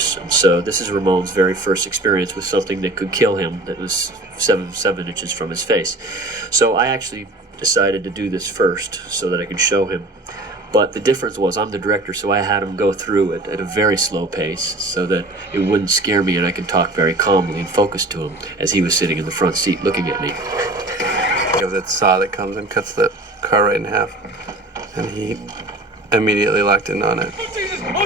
And so this is Ramon's very first experience with something that could kill him that was 7 inches from his face. So I actually decided to do this first so that I could show him. But the difference was I'm the director, so I had him go through it at a very slow pace so that it wouldn't scare me and I could talk very calmly and focus to him as he was sitting in the front seat looking at me. You have that saw that comes and cuts the car right in half, and he immediately locked in on it.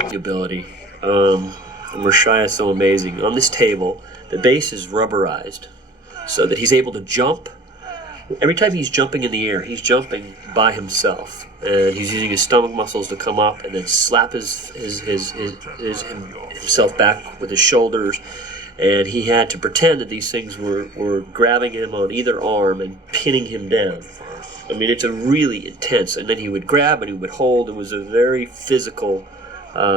The ability. Rashai is so amazing. On this table, the base is rubberized so that he's able to jump. Every time he's jumping in the air, he's jumping by himself, and he's using his stomach muscles to come up and then slap himself back with his shoulders. And he had to pretend that these things were grabbing him on either arm and pinning him down. I mean, it's a really intense. And then he would grab and he would hold. It was a very physical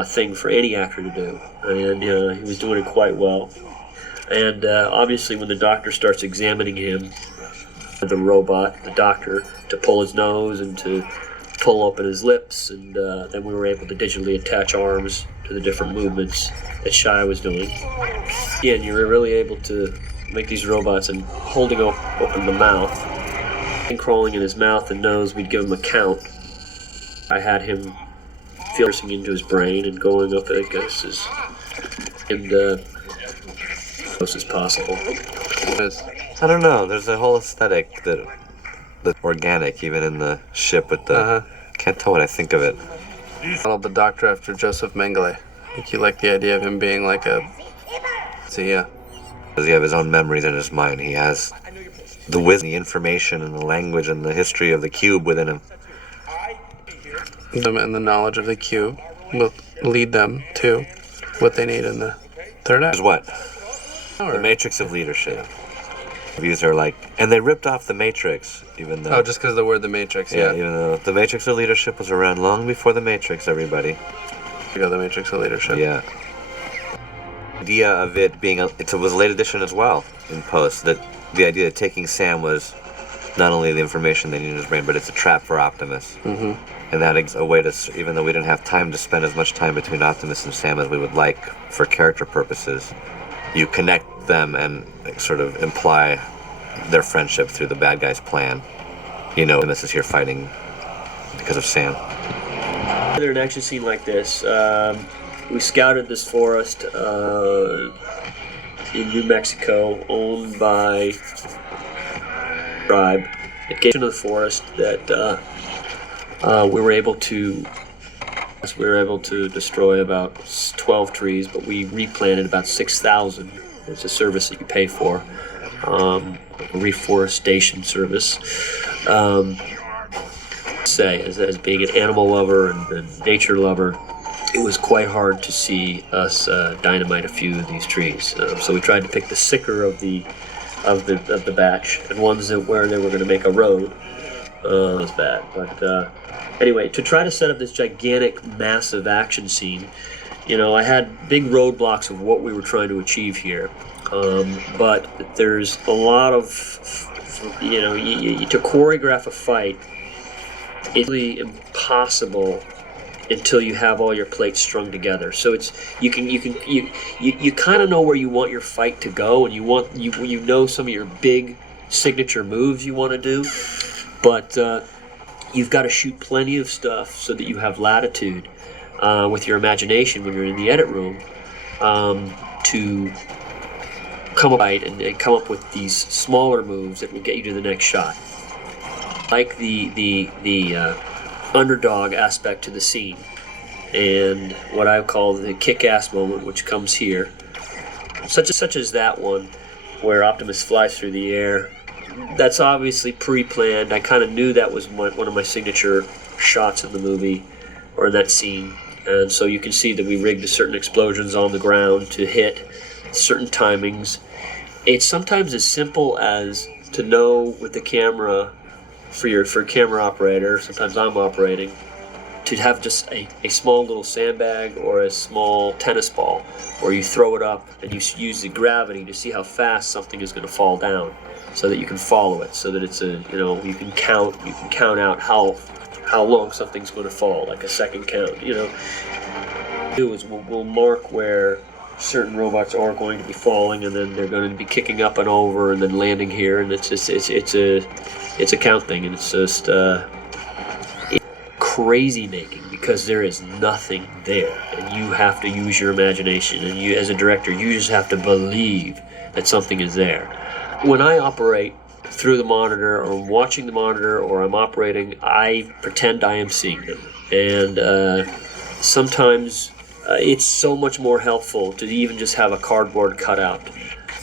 thing for any actor to do, and he was doing it quite well. And obviously, when the doctor starts examining him, the robot, the doctor, to pull his nose and to pull open his lips, and then we were able to digitally attach arms to the different movements that Shai was doing. Again, you were really able to make these robots and holding open the mouth and crawling in his mouth and nose. We'd give him a count. I had him piercing into his brain and going up, I guess, as close as possible. I don't know. There's a whole aesthetic that's organic, even in the ship with the. Can't tell what I think of it. I modeled the doctor after Joseph Mengele. I think you like the idea of him being like a. So yeah. Does he have his own memories in his mind? He has the wisdom, the information, and the language and the history of the cube within him. Them and the knowledge of the cube will lead them to what they need in the third act. Is what? The matrix of leadership. These are like, and they ripped off the Matrix, even though. Oh, just because of the word the Matrix, yeah. Even though the Matrix of leadership was around long before the Matrix, everybody. You got the Matrix of leadership. Yeah. The idea of it being it was a late edition as well in post. That the idea that taking Sam was not only the information they needed in his brain, but it's a trap for Optimus. Mm-hmm. And that is a way to, even though we didn't have time to spend as much time between Optimus and Sam as we would like for character purposes, you connect them and sort of imply their friendship through the bad guy's plan. You know, Optimus is here fighting because of Sam. An action scene like this, we scouted this forest in New Mexico, owned by a tribe. It gave into the forest that we were able to destroy about 12 trees, but we replanted about 6,000. It's a service that you pay for, a reforestation service. As being an animal lover and nature lover, it was quite hard to see us dynamite a few of these trees. So we tried to pick the sicker of the batch, and ones where they were going to make a road. Was bad, but anyway, to try to set up this gigantic, massive action scene, I had big roadblocks of what we were trying to achieve here. But there's a lot of, to choreograph a fight, it's really impossible until you have all your plates strung together. So it's you kind of know where you want your fight to go, and you know some of your big signature moves you want to do, but you've got to shoot plenty of stuff so that you have latitude with your imagination when you're in the edit room to come up and come up with these smaller moves that will get you to the next shot. Like the underdog aspect to the scene, and what I call the kick-ass moment, which comes here, such as that one where Optimus flies through the air. That's obviously pre-planned. I kind of knew that was one of my signature shots in the movie, or in that scene, and so you can see that we rigged certain explosions on the ground to hit certain timings. It's sometimes as simple as to know with the camera, for a camera operator, sometimes I'm operating, to have just a small little sandbag or a small tennis ball, where you throw it up and you use the gravity to see how fast something is going to fall down, so that you can follow it, so that it's you can count out how long something's going to fall, like a second count. Do is we'll mark where certain robots are going to be falling, and then they're going to be kicking up and over, and then landing here, and it's a count thing, and it's just it's crazy making because there is nothing there, and you have to use your imagination, and you as a director, you just have to believe that something is there. When I operate through the monitor, or I'm watching the monitor, or I'm operating, I pretend I am seeing them, and sometimes it's so much more helpful to even just have a cardboard cutout,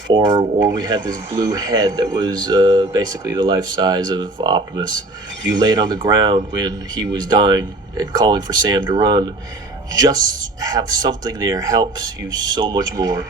or we had this blue head that was basically the life size of Optimus. You lay it on the ground when he was dying and calling for Sam to run. Just have something there helps you so much more.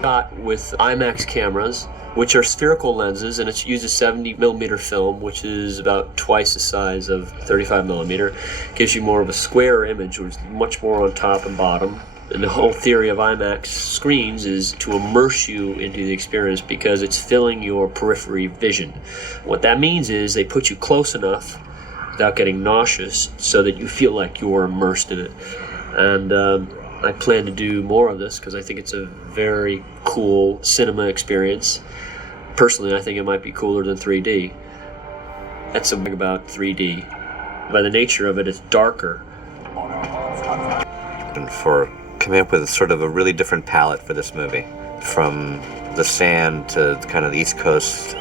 Shot with IMAX cameras, which are spherical lenses, and it uses 70mm film, which is about twice the size of 35mm. Gives you more of a square image, which is much more on top and bottom. And the whole theory of IMAX screens is to immerse you into the experience because it's filling your periphery vision. What that means is they put you close enough without getting nauseous so that you feel like you're immersed in it. And I plan to do more of this because I think it's a very cool cinema experience. Personally, I think it might be cooler than 3D. That's something about 3D. By the nature of it, it's darker. And for coming up with sort of a really different palette for this movie, from the sand to kind of the East Coast,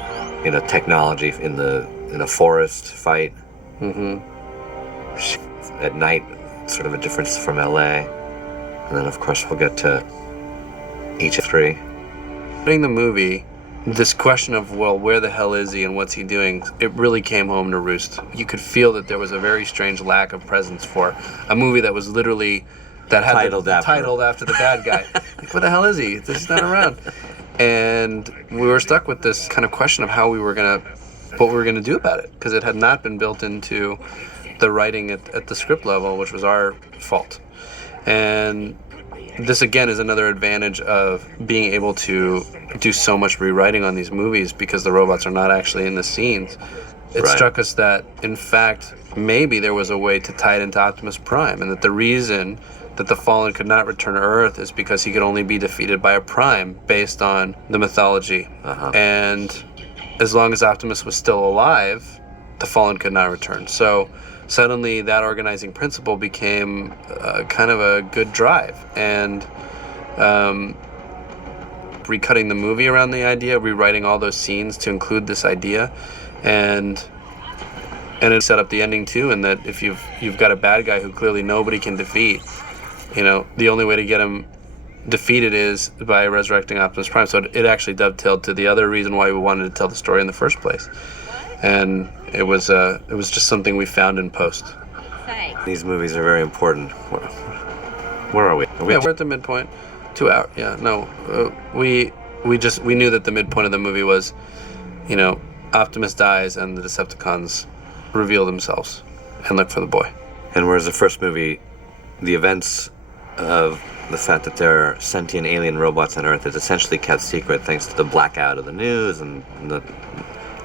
technology in a forest fight. Mm-hmm. At night, sort of a difference from LA. And then, of course, we'll get to each of three. During the movie, this question of, well, where the hell is he and what's he doing, it really came home to roost. You could feel that there was a very strange lack of presence for a movie that was literally, that had titled after the bad guy. Like, where the hell is he? He's not around. And we were stuck with this kind of question of what we were gonna do about it, because it had not been built into the writing at the script level, which was our fault. And this again is another advantage of being able to do so much rewriting on these movies, because the robots are not actually in the scenes. It struck us that, in fact, maybe there was a way to tie it into Optimus Prime, and that the reason that the Fallen could not return to Earth is because he could only be defeated by a Prime, based on the mythology. And as long as Optimus was still alive, the Fallen could not return. So suddenly that organizing principle became kind of a good drive. And recutting the movie around the idea, rewriting all those scenes to include this idea, and it set up the ending too, and that if you've got a bad guy who clearly nobody can defeat, the only way to get him defeated is by resurrecting Optimus Prime. So it actually dovetailed to the other reason why we wanted to tell the story in the first place. And it was just something we found in post. These movies are very important. Where are we? We're at the midpoint. 2 hours. Yeah, no. We knew that the midpoint of the movie was, Optimus dies and the Decepticons reveal themselves and look for the boy. And whereas the first movie, the events of the fact that there are sentient alien robots on Earth is essentially kept secret thanks to the blackout of the news, and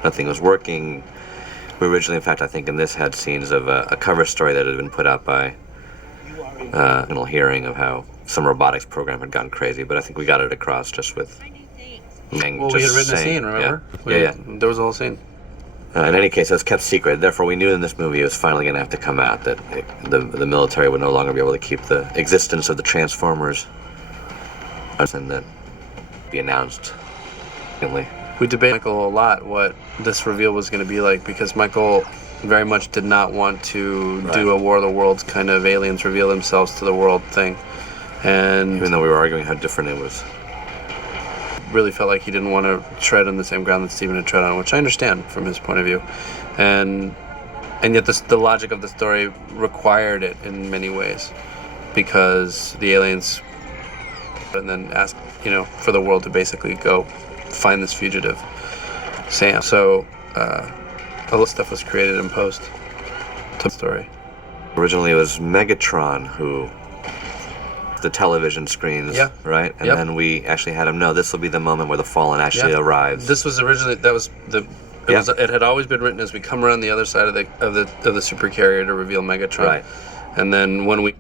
nothing was working. We originally, in fact, I think in this had scenes of a cover story that had been put out by a hearing of how some robotics program had gone crazy, but I think we got it across just with Meng. Well, we had written a scene, remember? Yeah. There was a whole scene. In any case, it was kept secret. Therefore, we knew in this movie it was finally going to have to come out, that the military would no longer be able to keep the existence of the Transformers, and that be announced. We debated Michael a lot what this reveal was going to be like, because Michael very much did not want to do a War of the Worlds kind of aliens reveal themselves to the world thing. And even though we were arguing how different it was, really felt like he didn't want to tread on the same ground that Steven had tread on, which I understand from his point of view. And yet the logic of the story required it in many ways, because the aliens and then asked, for the world to basically go find this fugitive Sam. So all this stuff was created in post to the story. Originally it was Megatron who the television screens, right? And then we actually had him know this will be the moment where the Fallen actually arrives. This was originally, it had always been written as we come around the other side of the supercarrier to reveal Megatron. Right. And then when we